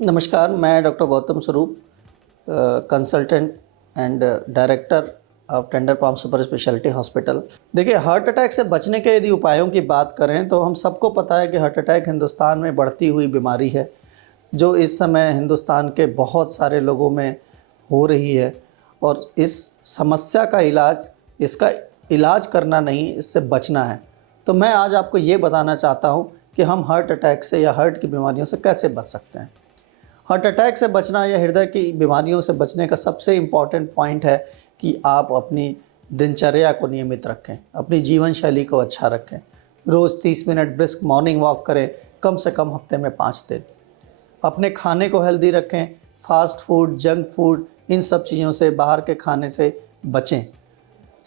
नमस्कार, मैं डॉक्टर गौतम स्वरूप, consultant and director of tender palm super speciality hospital. देखिए, हार्ट अटैक से बचने के यदि उपायों की बात करें तो हम सबको पता है कि हार्ट अटैक हिंदुस्तान में बढ़ती हुई बीमारी है, जो इस समय हिंदुस्तान के बहुत सारे लोगों में हो रही है। और इस समस्या का इलाज, इसका इलाज करना नहीं, इससे बचना है। तो मैं आज आपको ये बताना चाहता हूँ कि हम हार्ट अटैक से या हार्ट की बीमारियों से कैसे बच सकते हैं। हार्ट अटैक से बचना या हृदय की बीमारियों से बचने का सबसे इम्पॉर्टेंट पॉइंट है कि आप अपनी दिनचर्या को नियमित रखें, अपनी जीवन शैली को अच्छा रखें। रोज़ 30 मिनट ब्रिस्क मॉर्निंग वॉक करें, कम से कम हफ्ते में 5 दिन। अपने खाने को हेल्दी रखें, फास्ट फूड, जंक फूड, इन सब चीज़ों से, बाहर के खाने से बचें।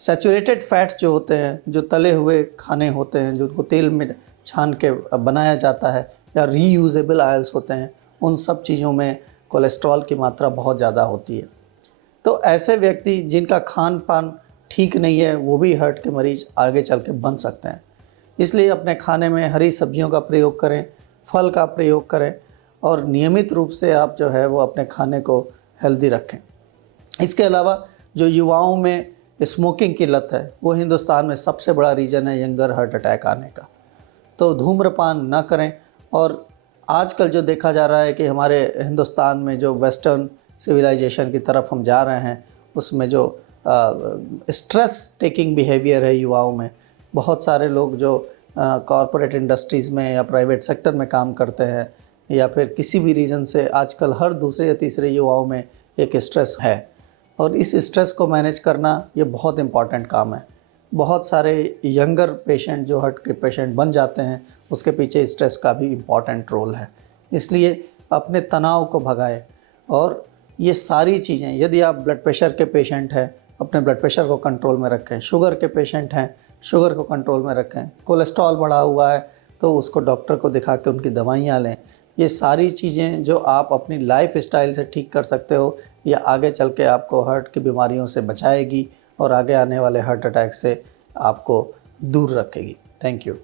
सैचुरेटेड फैट्स जो होते हैं, जो तले हुए खाने होते हैं, जो उनको तेल में छान के बनाया जाता है, या रीयूजेबल ऑयल्स होते हैं, उन सब चीज़ों में कोलेस्ट्रॉल की मात्रा बहुत ज़्यादा होती है। तो ऐसे व्यक्ति जिनका खान पान ठीक नहीं है, वो भी हार्ट के मरीज़ आगे चल के बन सकते हैं। इसलिए अपने खाने में हरी सब्जियों का प्रयोग करें, फल का प्रयोग करें, और नियमित रूप से आप जो है वो अपने खाने को हेल्दी रखें। इसके अलावा जो युवाओं में स्मोकिंग की लत है, वो हिंदुस्तान में सबसे बड़ा रीज़न है यंगर हार्ट अटैक आने का। तो धूम्रपान ना करें। और आजकल जो देखा जा रहा है कि हमारे हिंदुस्तान में जो वेस्टर्न सिविलाइजेशन की तरफ हम जा रहे हैं, उसमें जो स्ट्रेस टेकिंग बिहेवियर है युवाओं में, बहुत सारे लोग जो कॉरपोरेट इंडस्ट्रीज़ में या प्राइवेट सेक्टर में काम करते हैं, या फिर किसी भी रीज़न से आजकल हर दूसरे या तीसरे युवाओं में एक स्ट्रेस है। और इस स्ट्रेस को मैनेज करना ये बहुत इम्पॉर्टेंट काम है। बहुत सारे यंगर पेशेंट जो हार्ट के पेशेंट बन जाते हैं, उसके पीछे स्ट्रेस का भी इम्पॉर्टेंट रोल है। इसलिए अपने तनाव को भगाएं। और ये सारी चीज़ें, यदि आप ब्लड प्रेशर के पेशेंट हैं, अपने ब्लड प्रेशर को कंट्रोल में रखें। शुगर के पेशेंट हैं, शुगर को कंट्रोल में रखें। कोलेस्ट्रॉल बढ़ा हुआ है तो उसको डॉक्टर को दिखा के उनकी दवाइयाँ लें। ये सारी चीज़ें जो आप अपनी लाइफ स्टाइल से ठीक कर सकते हो, ये आगे चल के आपको हार्ट की बीमारियों से बचाएगी और आगे आने वाले हार्ट अटैक से आपको दूर रखेगी। Thank you.